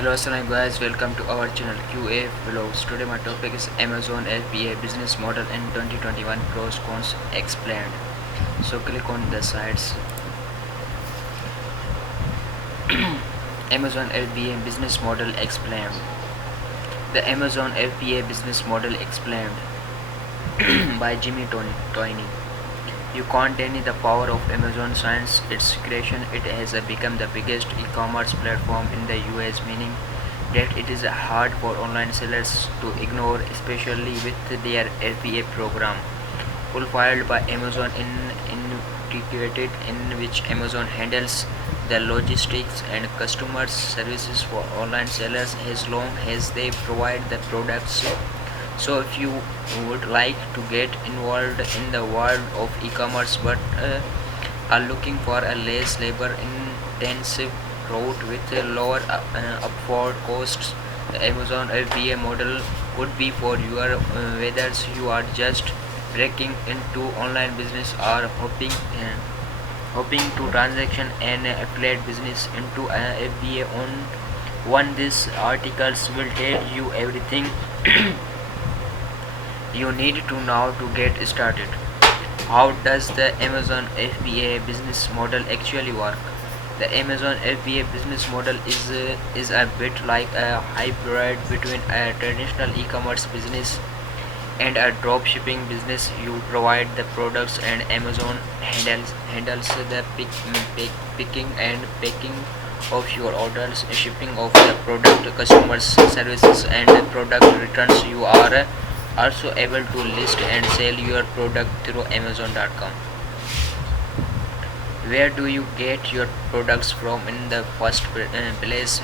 Hello, assalamu guys. Welcome to our channel QA Vlogs. Today my topic is Amazon FBA business model in 2021 pros cons explained. So click on the sites. Amazon FBA business model explained. The Amazon FBA business model explained by Jimmy Toyney. You can't deny the power of Amazon since its creation. It has become the biggest e-commerce platform in the US, meaning that it is hard for online sellers to ignore, especially with their FBA program, fulfilled by Amazon integrated, in which Amazon handles the logistics and customer services for online sellers as long as they provide the products. So if you would like to get involved in the world of e-commerce but are looking for a less labor intensive route with lower upward costs, the Amazon FBA model could be for you, whether you are just breaking into online business or hoping to transaction an affiliate business into an FBA on one. These articles will tell you everything you need to know to get started. How does the Amazon FBA business model actually work? The Amazon FBA business model is a bit like a hybrid between a traditional e-commerce business and a drop shipping business. You provide the products and Amazon handles the picking and packing of your orders, shipping of the product, customer services, and the product returns. You are also able to list and sell your product through Amazon.com. Where do you get your products from in the first place?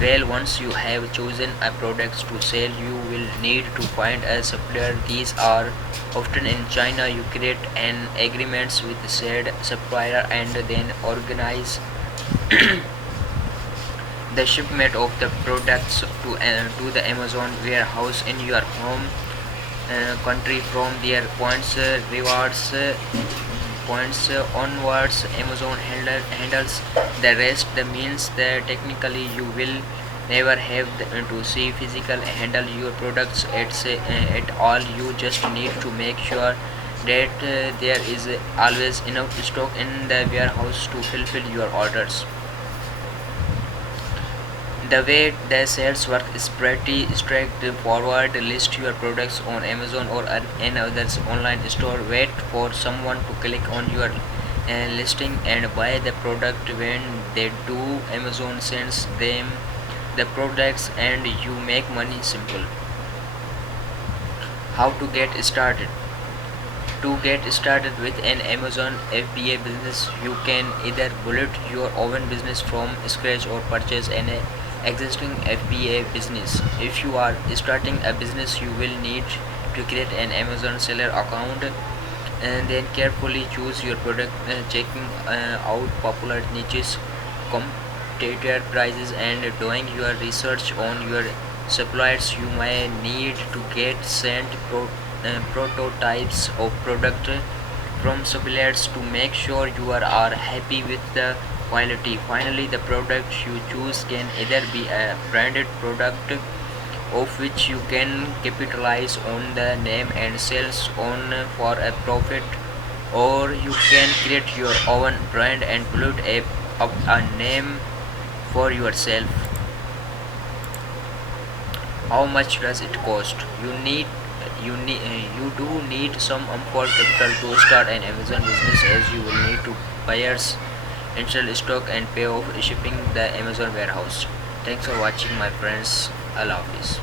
Well, once you have chosen a product to sell, you will need to find a supplier. These are often in China. You create an agreements with said supplier and then organize the shipment of the products to the Amazon warehouse in your home country. From their points onwards, Amazon handles the rest. That means that technically you will never have to see physical handle your products at all. You just need to make sure that there is always enough stock in the warehouse to fulfill your orders. The way the sales work is pretty straightforward. List your products on Amazon or another online store. Wait for someone to click on your listing and buy the product. When they do, Amazon sends them the products and you make money. Simple. How to get started? To get started with an Amazon FBA business, you can either build your own business from scratch or purchase an existing FBA business. If you are starting a business, you will need to create an Amazon seller account and then carefully choose your product, checking out popular niches, competitor prices, and doing your research on your suppliers. You may need to get sent prototypes of product from suppliers to make sure are happy with the quality. Finally, the product you choose can either be a branded product of which you can capitalize on the name and sales on for a profit, or you can create your own brand and build up a name for yourself. How much does it cost? You do need some upfront capital to start an Amazon business, as you will need to buyers, install stock, and pay off shipping the Amazon warehouse. Thanks for watching, my friends. Allah Hafiz.